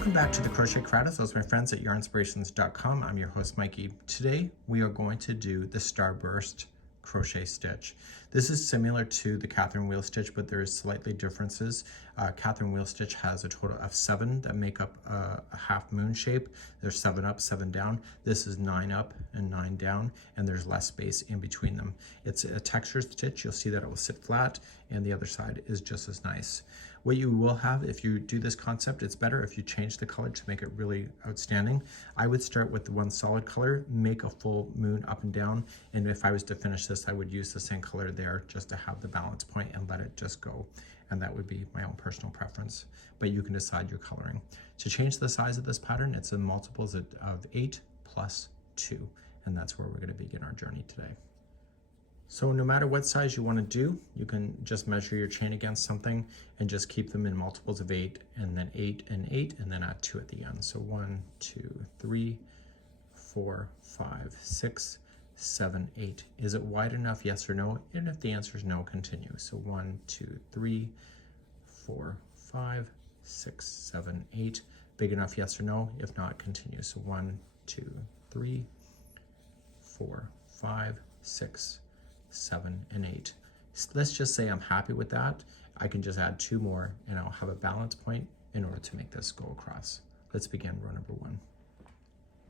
Welcome back to the Crochet Creatives. Those are my friends at yarnspirations.com. I'm your host, Mikey. Today we are going to do the Starburst crochet stitch. This is similar to the Catherine wheel stitch, but there is slightly differences. Catherine wheel stitch has a total of 7 that make up a half moon shape. There's 7 up, 7 down. This is 9 up and 9 down, and there's less space in between them. It's a textured stitch. You'll see that it will sit flat, and the other side is just as nice. What you will have, if you do this concept, it's better if you change the color to make it really outstanding. I would start with the one solid color, make a full moon up and down, and if I was to finish this, I would use the same color there just to have the balance point and let it just go. And that would be my own personal preference, but you can decide your coloring. To change the size of this pattern, it's in multiples of 8 plus 2, and that's where we're going to begin our journey today. So no matter what size you want to do, you can just measure your chain against something and just keep them in multiples of 8, and then 8 and 8, and then add 2 at the end. So 1, 2, 3, 4, 5, 6, 7, 8. Is it wide enough? Yes or no? And if the answer is no, continue. So 1, 2, 3, 4, 5, 6, 7, 8. Big enough? Yes or no? If not, continue. So 1, 2, 3, 4, 5, 6, 7, and 8. Let's just say I'm happy with that. I can just add 2 more and I'll have a balance point in order to make this go across. Let's begin row number 1.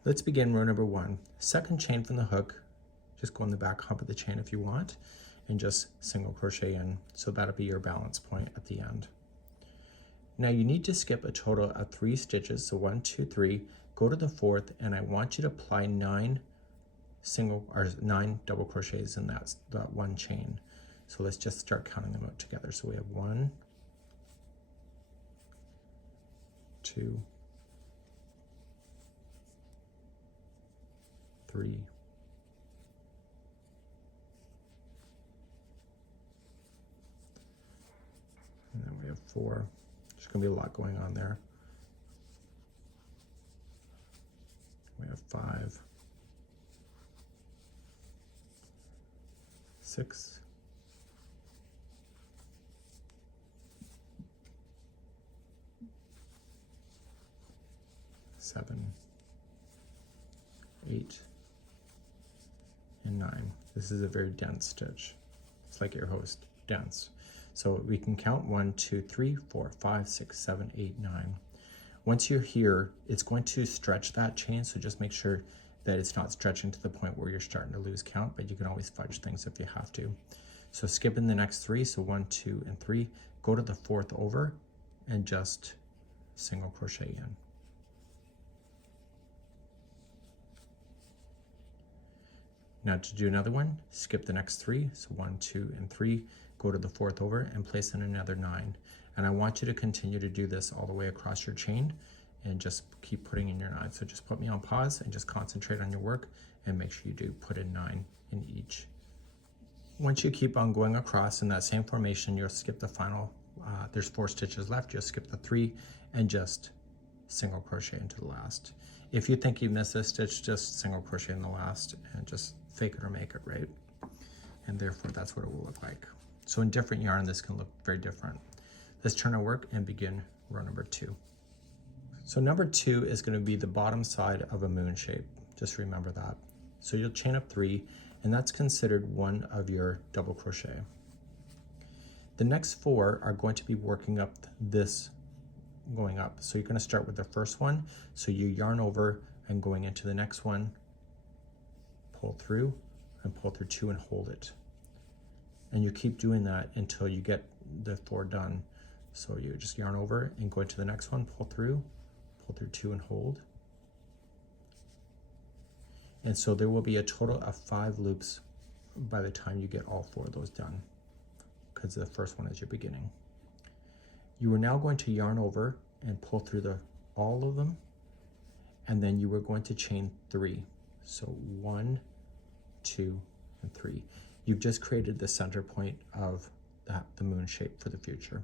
Let's begin row number 1. Second chain from the hook, just go on the back hump of the chain if you want, and just single crochet in. So that'll be your balance point at the end. Now you need to skip a total of 3 stitches. So 1, 2, 3, go to the 4th, and I want you to apply 9 double crochets in that one chain. So let's just start counting them out together. So we have 1, 2, 3, 4. There's going to be a lot going on there. We have 5, 6, 7, 8, and 9. This is a very dense stitch. It's like your host, dense. So we can count 1, 2, 3, 4, 5, 6, 7, 8, 9. Once you're here, it's going to stretch that chain, so just make sure that it's not stretching to the point where you're starting to lose count, but you can always fudge things if you have to. So skip in the next 3, so 1, 2, and 3, go to the 4th over and just single crochet in. Now to do another one, skip the next 3, so 1, 2, and 3, go to the 4th over and place in another 9. And I want you to continue to do this all the way across your chain and just keep putting in your 9. So just put me on pause and just concentrate on your work and make sure you do put in 9 in each. Once you keep on going across in that same formation, you'll skip the final, there's 4 stitches left, you'll skip the 3 and just single crochet into the last. If you think you missed this stitch, just single crochet in the last and just fake it or make it, right? And therefore that's what it will look like. So in different yarn, this can look very different. Let's turn our work and begin row number 2. So number 2 is going to be the bottom side of a moon shape. Just remember that. So you'll chain up 3, and that's considered one of your double crochet. The next 4 are going to be working up this, going up. So you're going to start with the first one. So you yarn over and going into the next one, pull through and pull through 2 and hold it. And you keep doing that until you get the 4 done. So you just yarn over and go into the next one, pull through 2 and hold. And so there will be a total of 5 loops by the time you get all 4 of those done, because the first one is your beginning. You are now going to yarn over and pull through all of them, and then you are going to chain 3. So 1, 2, and 3. You've just created the center point of the moon shape for the future.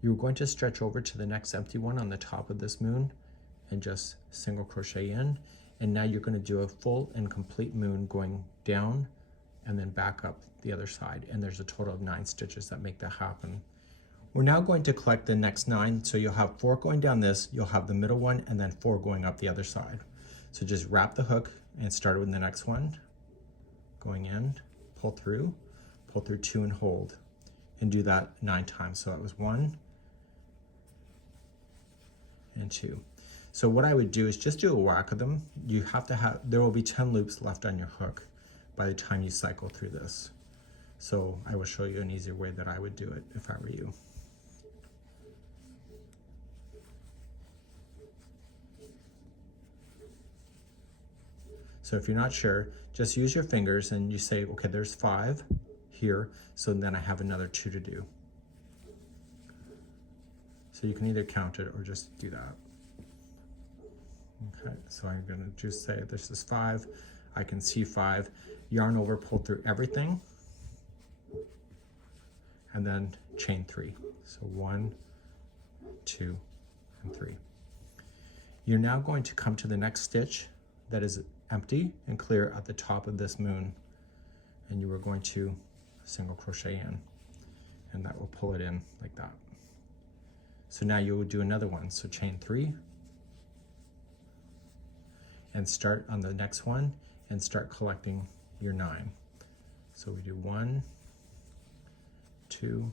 You're going to stretch over to the next empty one on the top of this moon and just single crochet in. And now you're going to do a full and complete moon going down and then back up the other side. And there's a total of 9 stitches that make that happen. We're now going to collect the next 9, so you'll have 4 going down this, you'll have the middle one, and then 4 going up the other side. So just wrap the hook and start with the next one, going in, pull through 2 and hold, and do that 9 times. So that was 1 and 2. So what I would do is just do a whack of them. You have to have, there will be 10 loops left on your hook by the time you cycle through this. So I will show you an easier way that I would do it if I were you. So if you're not sure, just use your fingers and you say, okay, there's 5 here, so then I have another 2 to do. So you can either count it or just do that. Okay, so I'm gonna just say this is 5, I can see 5, yarn over, pull through everything, and then chain 3. So 1, 2, and 3. You're now going to come to the next stitch that is empty and clear at the top of this moon, and you are going to single crochet in, and that will pull it in like that. So now you will do another one, so chain 3 and start on the next one and start collecting your 9. So we do 1, 2,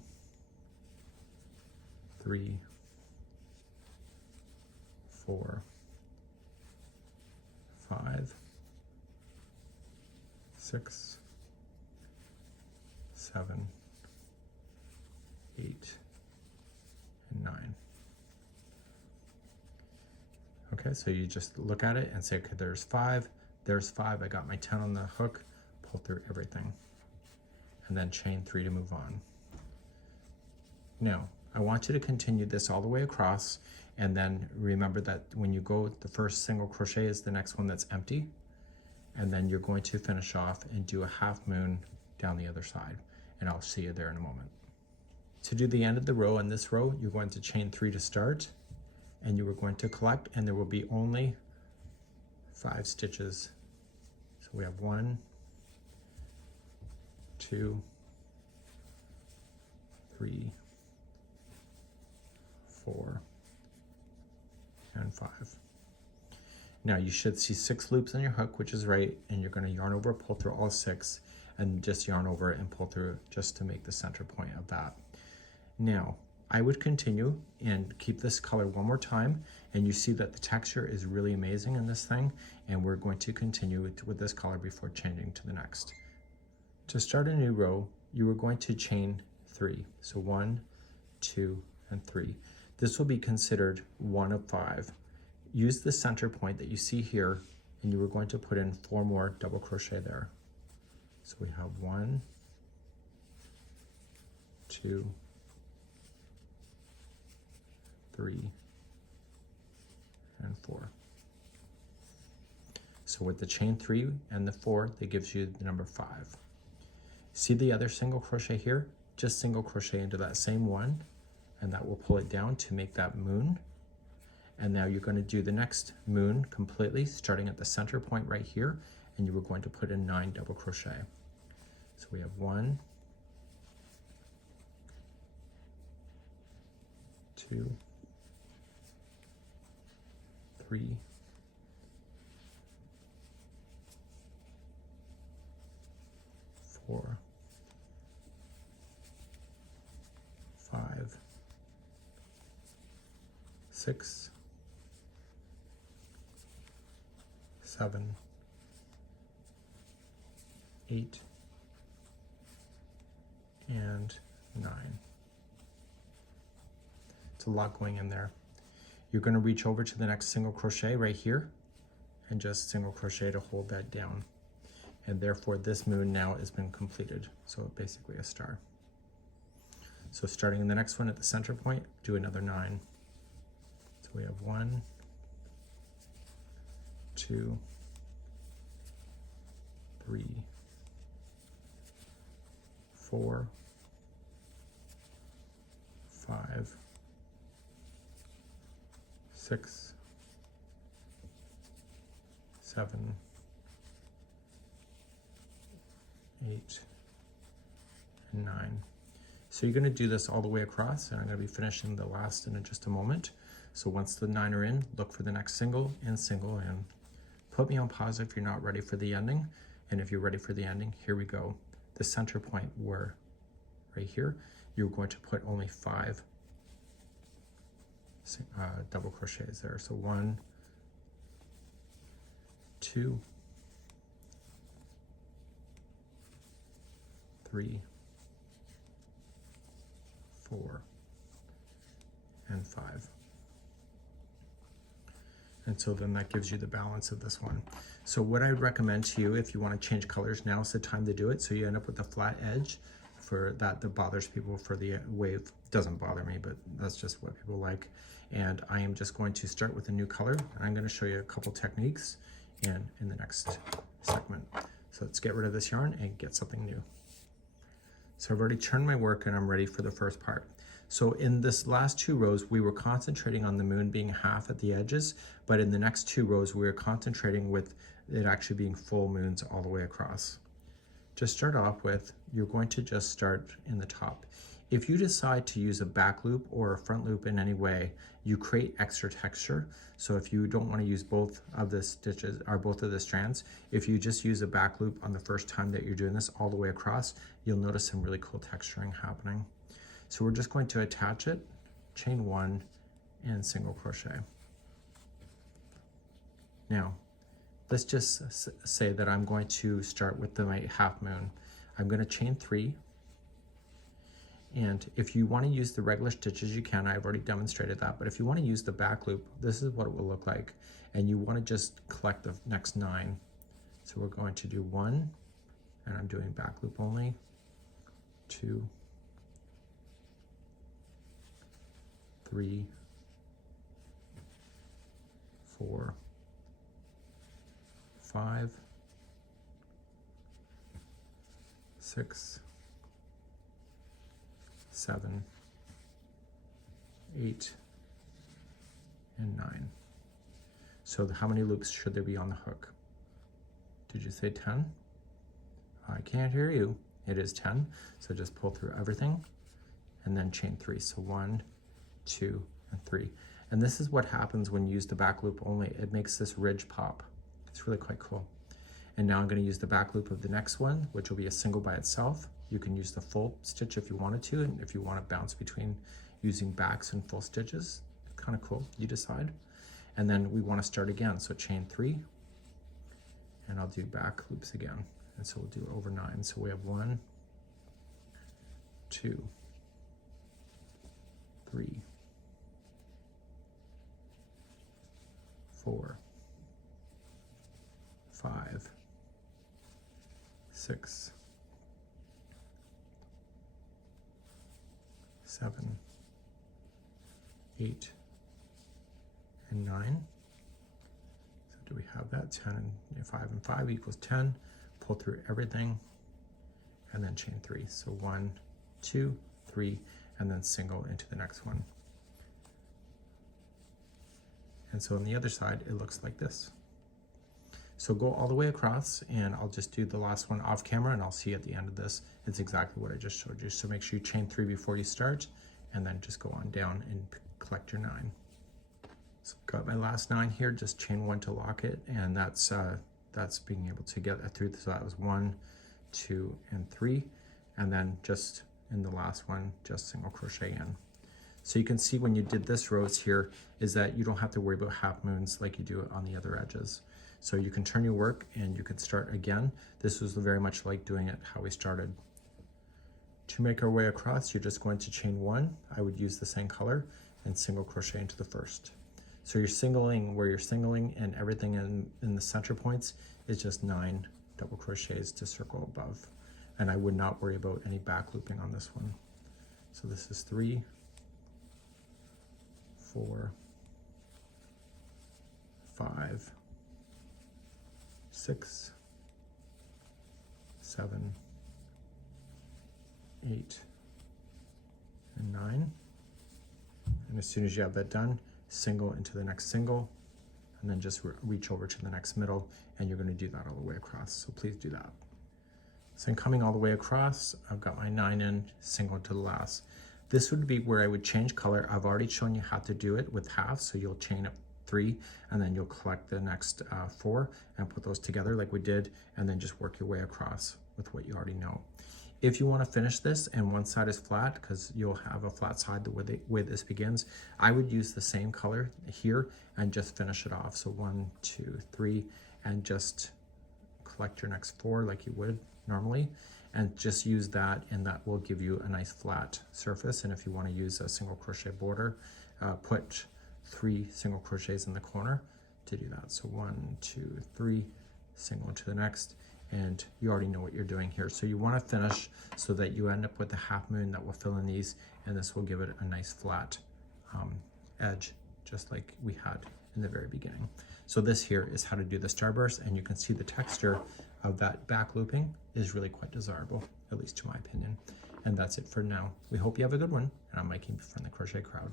3, 4, 5, 6, 7, 8, and 9. Okay, so you just look at it and say, okay, there's 5, I got my 10 on the hook, pull through everything, and then chain 3 to move on. Now, I want you to continue this all the way across, and then remember that when you go, the first single crochet is the next one that's empty, and then you're going to finish off and do a half moon down the other side, and I'll see you there in a moment. To do the end of the row in this row, you're going to chain 3 to start, and you are going to collect, and there will be only 5 stitches. So we have 1, 2, 3, 4, and 5. Now you should see 6 loops on your hook, which is right, and you're going to yarn over, pull through all 6, and just yarn over and pull through just to make the center point of that. Now, I would continue and keep this color one more time, and you see that the texture is really amazing in this thing, and we're going to continue with this color before changing to the next. To start a new row, you are going to chain 3. So 1, 2, and 3. This will be considered 1 of 5. Use the center point that you see here, and you are going to put in 4 more double crochet there. So we have 1, 2, 3, and 4. So with the chain 3 and the 4, that gives you the number 5. See the other single crochet here? Just single crochet into that same one, and that will pull it down to make that moon. And now you're going to do the next moon completely, starting at the center point right here, and you are going to put in 9 double crochet. So we have 1, 2, 3, 4, 5, 6, 7, 8, and 9. It's a lot going in there. You're going to reach over to the next single crochet right here and just single crochet to hold that down. And therefore this moon now has been completed. So basically a star. So starting in the next one at the center point, do another 9. So we have 1, 2, 3, 4, 5, 6, 7, 8, and 9. So you're going to do this all the way across, and I'm going to be finishing the last in just a moment. So once the 9 are in, look for the next single and single in. Put me on pause if you're not ready for the ending, and if you're ready for the ending, here we go. The center point were right here. You're going to put only 5 double crochets there. So 1, 2, 3, 4, and 5. And so then that gives you the balance of this one. So what I recommend to you, if you want to change colors, now's the time to do it. So you end up with a flat edge for that bothers people. For the wave, doesn't bother me, but that's just what people like. And I am just going to start with a new color. I'm going to show you a couple techniques in the next segment. So let's get rid of this yarn and get something new. So I've already turned my work and I'm ready for the first part. So in this last 2 rows, we were concentrating on the moon being half at the edges, but in the next 2 rows, we were concentrating with it actually being full moons all the way across. To start off with, you're going to just start in the top. If you decide to use a back loop or a front loop in any way, you create extra texture. So if you don't want to use both of the stitches or both of the strands, if you just use a back loop on the first time that you're doing this all the way across, you'll notice some really cool texturing happening. So we're just going to attach it, chain 1, and single crochet. Now, let's just say that I'm going to start with my half moon. I'm going to chain 3, and if you want to use the regular stitches, you can. I've already demonstrated that, but if you want to use the back loop, this is what it will look like, and you want to just collect the next 9. So we're going to do 1, and I'm doing back loop only, 2, 3, 4, 5, 6, 7, 8, and 9. So how many loops should there be on the hook? Did you say 10? I can't hear you. It is 10. So just pull through everything and then chain 3. So 1, 2, and 3. And this is what happens when you use the back loop only. It makes this ridge pop. It's really quite cool. And now I'm going to use the back loop of the next one, which will be a single by itself. You can use the full stitch if you wanted to, and if you want to bounce between using backs and full stitches, kind of cool, you decide. And then we want to start again, so chain 3, and I'll do back loops again. And so we'll do over 9. So we have 1, 2, 3, 4, 5, 6, 7, 8, and 9. So do we have that? 10 and 5 and 5 equals 10. Pull through everything and then chain 3. So 1, 2, 3, and then single into the next one. And so on the other side, it looks like this. So go all the way across, and I'll just do the last one off camera, and I'll see you at the end of this. It's exactly what I just showed you. So make sure you chain 3 before you start, and then just go on down and collect your 9. So I've got my last 9 here, just chain 1 to lock it, and that's being able to get through. So that was 1, 2, and 3, and then just in the last one, just single crochet in. So you can see when you did this rows here is that you don't have to worry about half moons like you do on the other edges. So you can turn your work and you can start again. This was very much like doing it how we started. To make our way across, you're just going to chain 1. I would use the same color and single crochet into the first. So you're singling where you're singling, and everything in the center points is just 9 double crochets to circle above. And I would not worry about any back looping on this one. So this is 3, 4, 5, 6, 7, 8, and 9. And as soon as you have that done, single into the next single, and then just reach over to the next middle, and you're going to do that all the way across. So please do that. So I'm coming all the way across. I've got my 9 in, single to the last. This would be where I would change color. I've already shown you how to do it with halves. So you'll chain up 3 and then you'll collect the next 4 and put those together like we did, and then just work your way across with what you already know. If you want to finish this and one side is flat, because you'll have a flat side the way this begins, I would use the same color here and just finish it off. So 1, 2, 3, and just collect your next 4 like you would normally, and just use that, and that will give you a nice flat surface. And if you want to use a single crochet border, put 3 single crochets in the corner to do that. So 1, 2, 3, single to the next, and you already know what you're doing here. So you want to finish so that you end up with a half moon that will fill in these, and this will give it a nice flat edge, just like we had in the very beginning. So this here is how to do the starburst, and you can see the texture of that back looping is really quite desirable, at least to my opinion. And that's it for now. We hope you have a good one, and I'm Mikey from the Crochet Crowd.